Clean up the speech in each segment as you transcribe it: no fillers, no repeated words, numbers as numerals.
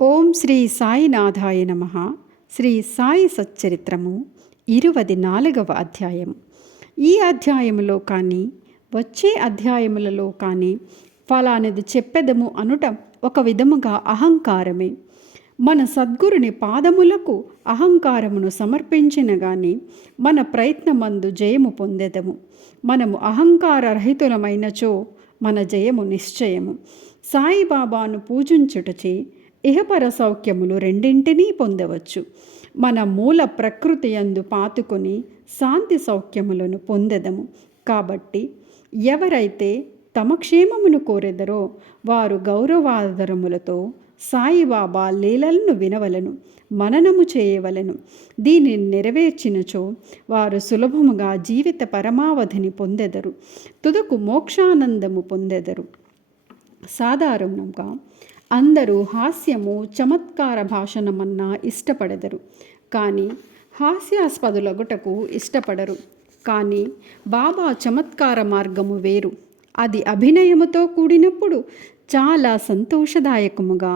ఓం శ్రీ సాయినాథాయ నమః. శ్రీ సాయి సచ్చరిత్రము 24వ అధ్యాయం. ఈ అధ్యాయములో కానీ వచ్చే అధ్యాయములలో కానీ ఫలానిది చెప్పెదము అనుట ఒక విధముగా అహంకారమే. మన సద్గురుని పాదములకు అహంకారమును సమర్పించిన గాని మన ప్రయత్నమందు జయము పొందెదము. మనము అహంకార రహితులమైనచో మన జయము నిశ్చయము. సాయిబాబాను పూజించుటచే ఇహపర సౌఖ్యములు రెండింటినీ పొందవచ్చు. మన మూల ప్రకృతి యందు పాతుకొని శాంతి సౌఖ్యములను పొందెదము. కాబట్టి ఎవరైతే తమ క్షేమమును కోరెదరో వారు గౌరవాదరములతో సాయిబాబా లీలలను వినవలను, మననము చేయవలను. దీనిని నెరవేర్చినచో వారు సులభముగా జీవిత పరమావధిని పొందెదరు, తుదకు మోక్షానందము పొందెదరు. సాధారణంగా అందరూ హాస్యము, చమత్కార భాషణమన్నా ఇష్టపడెదరు, కానీ హాస్యాస్పదులగుటకు ఇష్టపడరు. కానీ బాబా చమత్కార మార్గము వేరు. అది అభినయముతో కూడినప్పుడు చాలా సంతోషదాయకముగా,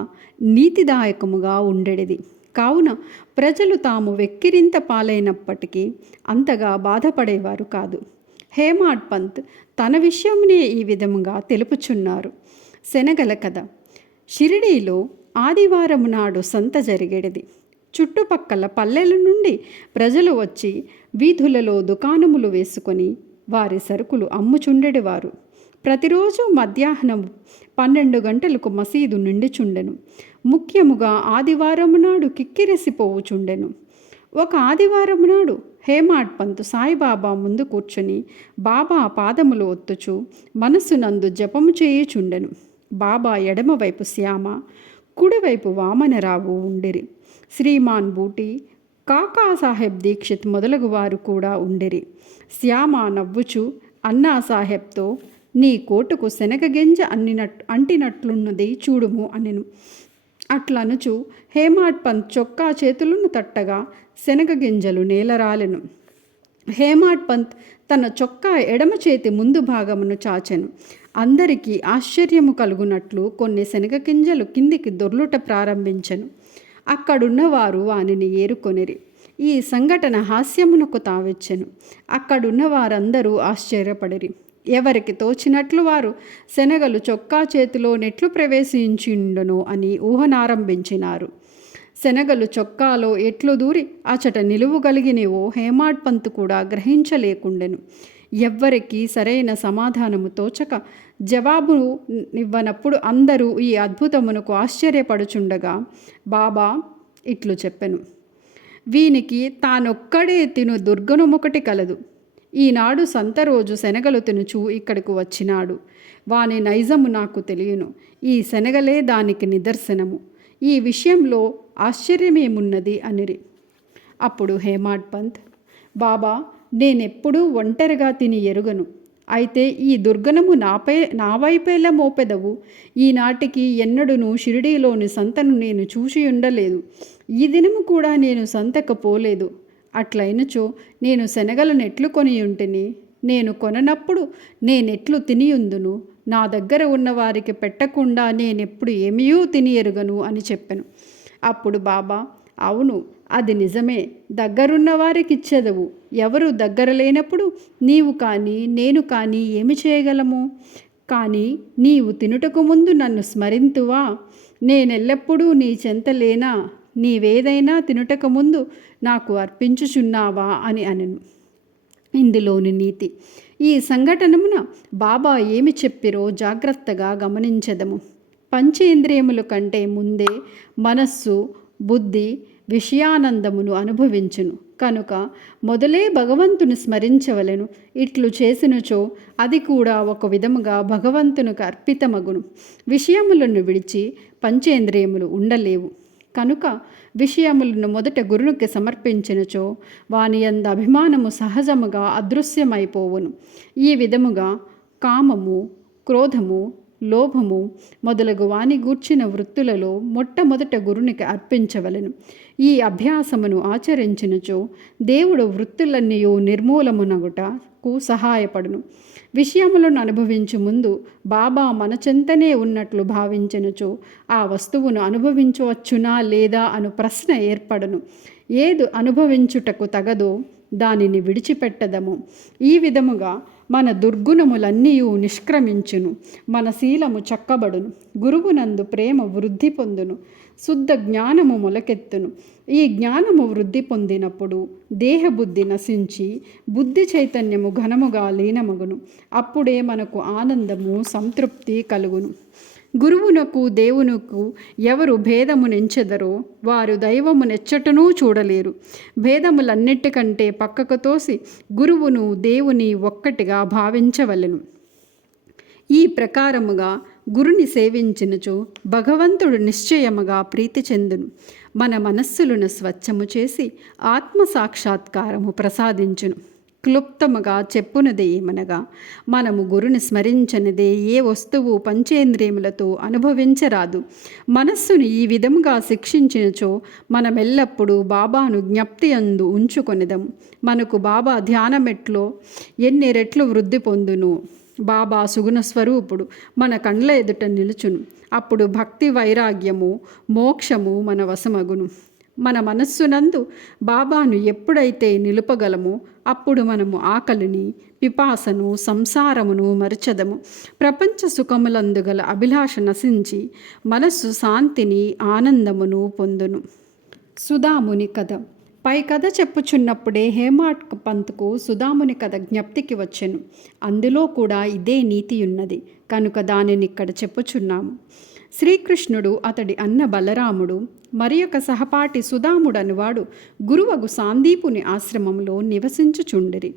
నీతిదాయకముగా ఉండేది. కావున ప్రజలు తాము వెక్కిరింత పాలైనప్పటికీ అంతగా బాధపడేవారు కాదు. హేమాడ్ పంత్ తన విషయమునే ఈ విధముగా తెలుపుచున్నారు. శనగల కథ. షిరిడీలో ఆదివారం నాడు సంత జరిగేది. చుట్టుపక్కల పల్లెల నుండి ప్రజలు వచ్చి వీధులలో దుకాణములు వేసుకొని వారి సరుకులు అమ్ముచుండెడివారు. ప్రతిరోజు మధ్యాహ్నం 12 గంటలకు మసీదు నిండుచుండెను. ముఖ్యముగా ఆదివారం నాడు కిక్కిరెసిపోవుచుండెను. ఒక ఆదివారం నాడు హేమాడ్ పంతు సాయిబాబా ముందు కూర్చుని బాబా పాదములు ఒత్తుచు మనస్సునందు జపము చేయుచుండెను. బాబా ఎడమవైపు శ్యామ, కుడివైపు వామనరావు ఉండిరి. శ్రీమాన్ బూటి, కాకాసాహెబ్ దీక్షిత్ మొదలగు వారు కూడా ఉండిరి. శ్యామ నవ్వుచు అన్నాసాహెబ్తో, నీ కోటుకు శనగ గింజ అంటినట్లున్నది చూడుము అనెను. అట్లనుచు హేమాడ్ పంత్ చొక్కా చేతులను తట్టగా శనగ గింజలు నేలరాలెను. హేమాడ్ పంత్ తన చొక్కా ఎడమ చేతి ముందు భాగమును చాచెను. అందరికీ ఆశ్చర్యము కలుగునట్లు కొన్ని శనగ గింజలు కిందికి దొర్లుట ప్రారంభించెను. అక్కడున్నవారు వానిని ఏరుకొనిరి. ఈ సంఘటన హాస్యమునకు తావెచ్చెను. అక్కడున్న వారందరూ ఆశ్చర్యపడిరి. ఎవరికి తోచినట్లు వారు శనగలు చొక్కా చేతిలో నెట్లు ప్రవేశించిండును అని ఊహనారంభించినారు. శనగలు చొక్కాలో ఎట్లు దూరి అచట నిలువగలిగినవో హేమాడ్ పంత్ కూడా గ్రహించలేకుండెను. ఎవ్వరికీ సరైన సమాధానము తోచక జవాబు ఇవ్వనప్పుడు అందరూ ఈ అద్భుతమునకు ఆశ్చర్యపడుచుండగా బాబా ఇట్లు చెప్పెను. వీనికి తానొక్కడే తిను దుర్గుణమొకటి కలదు. ఈనాడు సంత రోజు శనగలు తినుచూ ఇక్కడికి వచ్చినాడు. వాని నైజము నాకు తెలియను. ఈ శనగలే దానికి నిదర్శనము. ఈ విషయంలో ఆశ్చర్యమేమున్నది అనిరి. అప్పుడు హేమాడ్ పంత్, బాబా, నేనెప్పుడూ ఒంటరిగా తిని ఎరుగను. అయితే ఈ దుర్గణము నా వైపేలా మోపెదవు. ఈనాటికి ఎన్నడూనూ షిరిడీలోని సంతను నేను చూసి ఉండలేదు. ఈ దినము కూడా నేను సంతకు పోలేదు. అట్లయినచో నేను శనగలను ఎట్లు కొనియుంటిని? నేను కొననప్పుడు నేనెట్లు తినియుందును? నా దగ్గర ఉన్నవారికి పెట్టకుండా నేనెప్పుడు ఏమీయూ తిని ఎరుగను అని చెప్పెను. అప్పుడు బాబా, అవును, అది నిజమే. దగ్గరున్న వారికి ఇచ్చేదవు. ఎవరు దగ్గర లేనప్పుడు నీవు కానీ నేను కానీ ఏమి చేయగలము? కానీ నీవు తినుటకు ముందు నన్ను స్మరింతువా? నేనెల్లప్పుడూ నీ చెంత లేనా? నీవేదైనా తినుటకు ముందు నాకు అర్పించుచున్నావా అని అనెను. ఇందులోని నీతి. ఈ సంఘటనమున బాబా ఏమి చెప్పిరో జాగ్రత్తగా గమనించెదము. పంచేంద్రియముల కంటే ముందే మనస్సు, బుద్ధి విషయానందమును అనుభవించును. కనుక మొదలే భగవంతుని స్మరించవలెను. ఇట్లు చేసినచో అది కూడా ఒక విధముగా భగవంతునికి అర్పితమగును. విషయములను విడిచి పంచేంద్రియములు ఉండలేవు. కనుక విషయములను మొదట గురునికి సమర్పించినచో వాని యందు అభిమానము సహజముగా అదృశ్యమైపోవును. ఈ విధముగా కామము, క్రోధము, లోభము మొదలగు వాని గూర్చిన వృత్తులలో మొట్టమొదట గురునికి అర్పించవలెను. ఈ అభ్యాసమును ఆచరించినచో దేవుడు వృత్తులన్నయూ నిర్మూలమునగుటకు సహాయపడును. విషయములను అనుభవించు ముందు బాబా మన చెంతనే ఉన్నట్లు భావించినచో ఆ వస్తువును అనుభవించవచ్చునా లేదా అను ప్రశ్న ఏర్పడను. ఏది అనుభవించుటకు తగదో దానిని విడిచిపెట్టదము. ఈ విధముగా మన దుర్గుణములన్నీ నిష్క్రమించును, మన శీలము చక్కబడును, గురువునందు ప్రేమ వృద్ధి పొందును, శుద్ధ జ్ఞానము మొలకెత్తును. ఈ జ్ఞానము వృద్ధి పొందినప్పుడు దేహబుద్ధి నశించి బుద్ధి చైతన్యము ఘనముగా లీనమగును. అప్పుడే మనకు ఆనందము సంతృప్తి కలుగును. గురువునకు దేవునకు ఎవరు భేదమునెంచెదరో వారు దైవమునెచ్చటనూ చూడలేరు. భేదములన్నిటికంటే పక్కకు తోసి గురువును దేవుని ఒక్కటిగా భావించవలెను. ఈ ప్రకారముగా గురుని సేవించినచో భగవంతుడు నిశ్చయముగా ప్రీతి చెందును. మన మనస్సులను స్వచ్ఛము చేసి ఆత్మ సాక్షాత్కారము ప్రసాదించును. క్లుప్తముగా చెప్పునది ఏమనగా, మనము గురుని స్మరించనిదే ఏ వస్తువు పంచేంద్రియములతో అనుభవించరాదు. మనస్సును ఈ విధముగా శిక్షించినచో మనమెల్లప్పుడూ బాబాను జ్ఞప్తి యందు ఉంచుకొనిదము. మనకు బాబా ధ్యానమెట్లో ఎన్ని రెట్లు వృద్ధి పొందును. బాబా సుగుణ స్వరూపుడు మన కండ్ల ఎదుట నిలుచును. అప్పుడు భక్తి వైరాగ్యము మోక్షము మన వశమగును. మన మనస్సునందు బాబాను ఎప్పుడైతే నిలుపగలమో అప్పుడు మనము ఆకలిని, పిపాసను, సంసారమును మరచదము. ప్రపంచ సుఖములందు గల అభిలాష నశించి మనస్సు శాంతిని, ఆనందమును పొందును. సుధాముని కథ. పై కథ చెప్పుచున్నప్పుడే హేమాడ్ పంత్కు సుధాముని కథ జ్ఞప్తికి వచ్చెను. అందులో కూడా ఇదే నీతియున్నది కనుక దానిని ఇక్కడ చెప్పుచున్నాము. శ్రీకృష్ణుడు, అతడి అన్న బలరాముడు, మరి ఒక సహపాఠి సుధాముడనువాడు గురువగు సాందీపుని ఆశ్రమంలో నివసించుచుండిరి.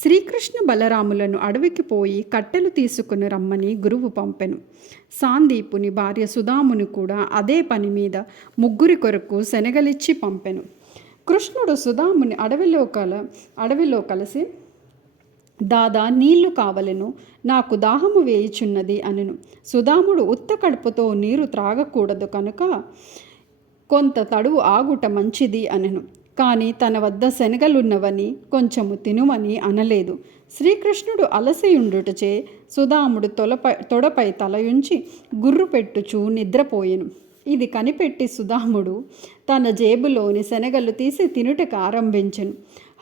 శ్రీకృష్ణ బలరాములను అడవికి పోయి కట్టెలు తీసుకుని రమ్మని గురువు పంపెను. సాందీపుని భార్య సుధాముని కూడా అదే పని మీద ముగ్గురి కొరకు శనగలిచ్చి పంపెను. కృష్ణుడు సుధాముని అడవిలో కలిసి, దాదా నీళ్లు కావలెను, నాకు దాహము వేయుచున్నది అనెను. సుధాముడు ఉత్త కడుపుతో నీరు త్రాగకూడదు కనుక కొంత తడువు ఆగుట మంచిది అనెను. కానీ తన వద్ద శనగలున్నవని కొంచెము తినుమని అనలేదు. శ్రీకృష్ణుడు అలసియుండుటచే సుధాముడు తొడపై తలయుంచి గుర్రు పెట్టుచూ నిద్రపోయెను. ఇది కనిపెట్టి సుధాముడు తన జేబులోని శనగలు తీసి తినుటకు ఆరంభించెను.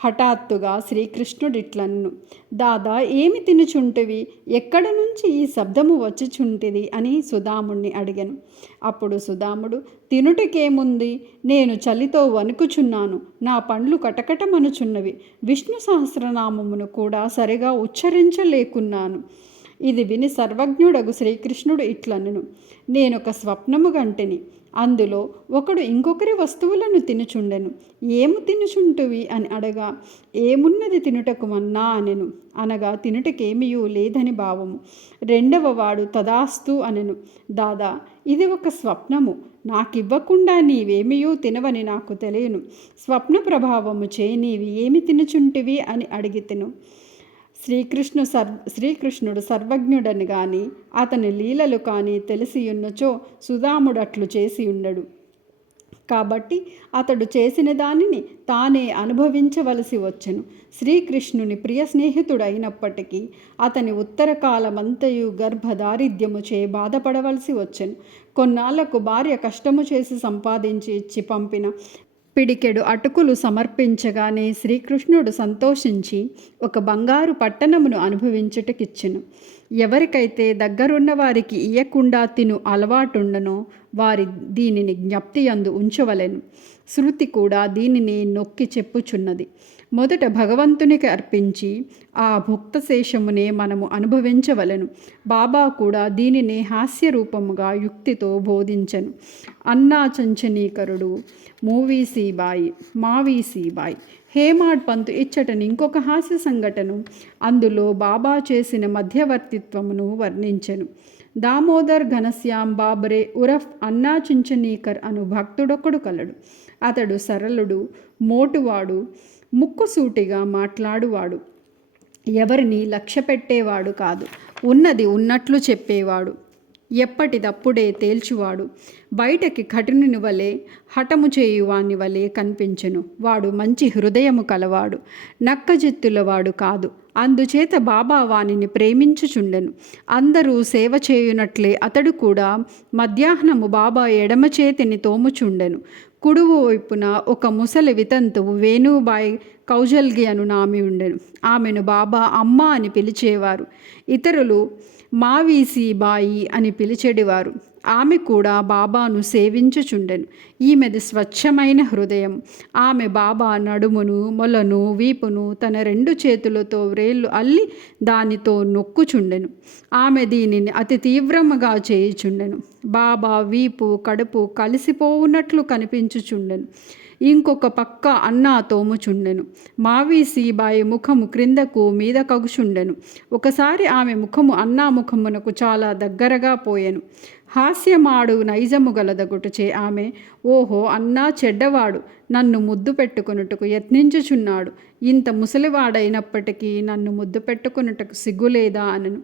హఠాత్తుగా శ్రీకృష్ణుడిట్లన్ను, దాదా ఏమి తినుచుంటివి? ఎక్కడ నుంచి ఈ శబ్దము వచ్చిచుంటిది అని సుధాముణ్ణి అడిగాను. అప్పుడు సుధాముడు, తినుటకేముంది, నేను చలితో వణుకుచున్నాను, నా పండ్లు కటకటమనుచున్నవి, విష్ణు సహస్రనామమును కూడా సరిగా ఉచ్చరించలేకున్నాను. ఇది విని సర్వజ్ఞుడగు శ్రీకృష్ణుడు ఇట్లనెను, నేనొక స్వప్నము గంటిని. అందులో ఒకడు ఇంకొకరి వస్తువులను తినుచుండెను. ఏము తినుచుంటువి అని అడగా, ఏమున్నది తినుటకు మన్నా అనెను. అనగా తినుటకేమియూ లేదని భావము. రెండవ వాడు తదాస్తు అనెను. దాదా, ఇది ఒక స్వప్నము, నాకివ్వకుండా నీవేమియూ తినవని నాకు తెలియను. స్వప్న ప్రభావము చే నీవి ఏమి తినుచుంటివి అని అడిగితెను. శ్రీకృష్ణుడు సర్వజ్ఞుడని గాని అతని లీలలు కానీ తెలిసియున్నచో సుధాముడట్లు చేసి ఉండడు. కాబట్టి అతడు చేసిన దానిని తానే అనుభవించవలసి వచ్చెను. శ్రీకృష్ణుని ప్రియ స్నేహితుడైనప్పటికీ అతని ఉత్తరకాలమంతయు గర్భదారిద్ర్యము చే బాధపడవలసి వచ్చెను. కొన్నాళ్లకు భార్య కష్టము చేసి సంపాదించి ఇచ్చి పంపిన పిడికెడు అటుకులు సమర్పించగానే శ్రీకృష్ణుడు సంతోషించి ఒక బంగారు పట్టణమును అనుభవించుటకిచ్చెను. ఎవరికైతే దగ్గరున్న వారికి ఇయ్యకుండా తిను అలవాటుండనో వారి దీనిని జ్ఞప్తి యందు ఉంచవలెను. శృతి కూడా దీనిని నొక్కి చెప్పుచున్నది. మొదట భగవంతునికి అర్పించి ఆ భుక్తశేషమునే మనము అనుభవించవలెను. బాబా కూడా దీనిని హాస్యరూపముగా యుక్తితో బోధించెను. అన్నా చంచనీకరుడు మావీసీబాయి హేమాడ్ పంతు ఇచ్చటని ఇంకొక హాస్య సంఘటన అందులో బాబా చేసిన మధ్యవర్తిత్వమును వర్ణించెను. దామోదర్ ఘనశ్యామ్ బాబరే ఉరఫ్ అన్నా చించనీకర్ అను భక్తుడొకడు కలడు. అతడు సరళుడు, మోటువాడు, ముక్కుసూటిగా మాట్లాడువాడు, ఎవరిని లక్ష్య పెట్టేవాడు కాదు, ఉన్నది ఉన్నట్లు చెప్పేవాడు. ఎప్పటిదప్పుడే తేల్చువాడు. బయటకి కఠినుని వలె హఠము చేయువాని వలె కనిపించెను. వాడు మంచి హృదయము కలవాడు, నక్కజిత్తులవాడు కాదు. అందుచేత బాబా వానిని ప్రేమించుచుండెను. అందరూ సేవ చేయునట్లే అతడు కూడా మధ్యాహ్నము బాబా ఎడమ చేతిని తోముచుండెను. కుడువు వైపున ఒక ముసలి వితంతువు వేణుబాయి కౌజల్గి అను నామి ఉండెను. ఆమెను బాబా అమ్మ అని పిలిచేవారు. ఇతరులు మావీసీ బాయి అని పిలిచెడివారు. ఆమె కూడా బాబాను సేవించుచుండెను. ఈమెది స్వచ్ఛమైన హృదయం. ఆమె బాబా నడుమును, మొలను, వీపును తన 2 చేతులతో వ్రేళ్ళు అల్లి దానితో నొక్కుచుండెను. ఆమె దీనిని అతి తీవ్రముగా చేయుచుండెను. బాబా వీపు, కడుపు కలిసిపోవునట్లు కనిపించుచుండెను. ఇంకొక పక్క అన్నా తోముచుండెను. మావీసీబాయి ముఖము క్రిందకు మీద కగుచుండెను. ఒకసారి ఆమె ముఖము అన్నా ముఖమునకు చాలా దగ్గరగా పోయెను. హాస్యమాడు నైజము గలదగుటచే ఆమె, ఓహో, అన్నా చెడ్డవాడు, నన్ను ముద్దు పెట్టుకొనుటకు యత్నించుచున్నాడు. ఇంత ముసలివాడైనప్పటికీ నన్ను ముద్దు పెట్టుకొనుటకు సిగ్గులేదా అనను.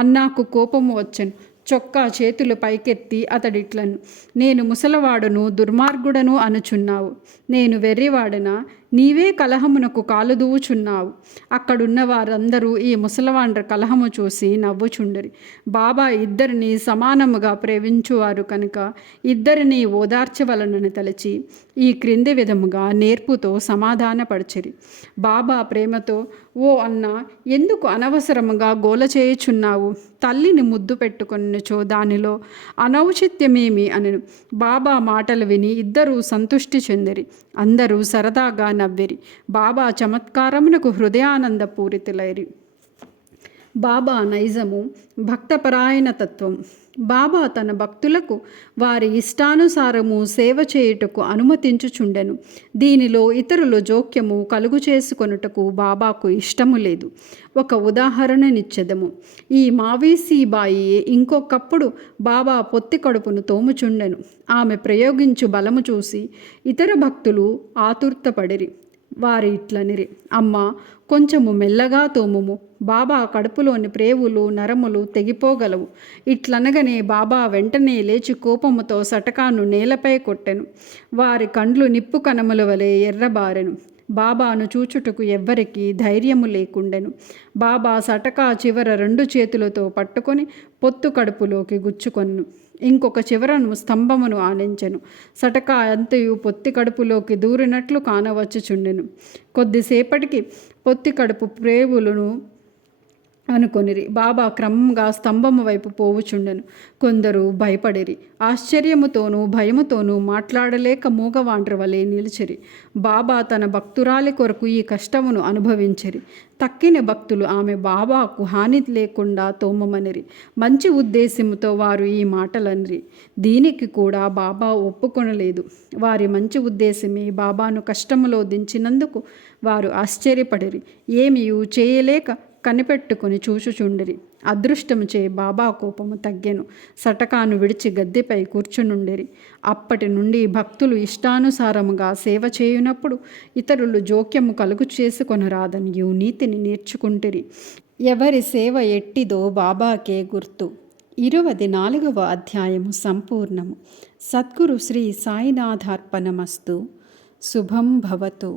అన్నాకు కోపము వచ్చెను. చొక్కా చేతులు పైకెత్తి అతడిట్లను, నేను ముసలవాడును, దుర్మార్గుడను అనుచున్నావు. నేను వెర్రివాడనా? నీవే కలహమునకు కాలుదూవుచున్నావు. అక్కడున్న వారందరూ ఈ ముసలవాండ్ర కలహము చూసి నవ్వుచుండిరి. బాబా ఇద్దరిని సమానముగా ప్రేమించువారు కనుక ఇద్దరిని ఓదార్చవలనని తలచి ఈ క్రింది విధముగా నేర్పుతో సమాధానపరచిరి. బాబా ప్రేమతో, ఓ అన్న, ఎందుకు అనవసరముగా గోల చేయుచున్నావు? తల్లిని ముద్దు పెట్టుకొనుచో దానిలో అనౌచిత్యమేమి అనెను. బాబా మాటలు విని ఇద్దరూ సంతుష్టి చెందిరి. అందరూ సరదాగా నవ్విరి. బాబా చమత్కారమునకు హృదయానంద పూరితులైరి. బాబా నైజము, భక్తపరాయణ తత్వం. బాబా తన భక్తులకు వారి ఇష్టానుసారము సేవ చేయుటకు అనుమతించుచుండెను. దీనిలో ఇతరులు జోక్యము కలుగు చేసుకొనుటకు బాబాకు ఇష్టము లేదు. ఒక ఉదాహరణనిచ్చెదము. ఈ మావీసీబాయి ఇంకొకప్పుడు బాబా పొత్తి కడుపును తోముచుండెను. ఆమె ప్రయోగించు బలము చూసి ఇతర భక్తులు ఆతుర్తపడిరి. వారి ఇట్లనిరి, అమ్మ, కొంచెము మెల్లగా తోముము, బాబా కడుపులోని ప్రేవులు నరములు తెగిపోగలవు. ఇట్లనగానే బాబా వెంటనే లేచి కోపముతో సటకాను నేలపై కొట్టెను. వారి కండ్లు నిప్పు కణముల వలె ఎర్రబారెను. బాబాను చూచుటకు ఎవ్వరికి ధైర్యము లేకుండెను. బాబా సటకా చివర 2 చేతులతో పట్టుకొని పొత్తు కడుపులోకి గుచ్చుకొను. ఇంకొక చివరను స్తంభమును ఆనించెను. సటకా అంతయు పొత్తి కడుపులోకి దూరినట్లు కానవచ్చుచుండెను. కొద్దిసేపటికి పొత్తి కడుపు ప్రేవులను అనుకొనిరి. బాబా క్రమంగా స్తంభము వైపు పోవుచుండెను. కొందరు భయపడిరి. ఆశ్చర్యముతోనూ భయముతోనూ మాట్లాడలేక మూగవాండ్రి వలె నిలిచిరి. బాబా తన భక్తురాలి కొరకు ఈ కష్టమును అనుభవించిరి. తక్కిన భక్తులు ఆమె బాబాకు హాని లేకుండా తోమమనిరి. మంచి ఉద్దేశముతో వారు ఈ మాటలనిరి. దీనికి కూడా బాబా ఒప్పుకొనలేదు. వారి మంచి ఉద్దేశమే బాబాను కష్టములో దించినందుకు వారు ఆశ్చర్యపడిరి. ఏమీయూ చేయలేక కనిపెట్టుకుని చూచుచుండిరి. అదృష్టముచే బాబా కోపము తగ్గెను. సటకాను విడిచి గద్దెపై కూర్చునుండిరి. అప్పటి నుండి భక్తులు ఇష్టానుసారముగా సేవ చేయునప్పుడు ఇతరులు జోక్యము కలుగు చేసుకొనరాదనియు నీతిని నేర్చుకుంటిరి. ఎవరి సేవ ఎట్టిదో బాబాకే గుర్తు. 24వ అధ్యాయము సంపూర్ణము. సద్గురు శ్రీ సాయినాథార్పణమస్తు. శుభం భవతు.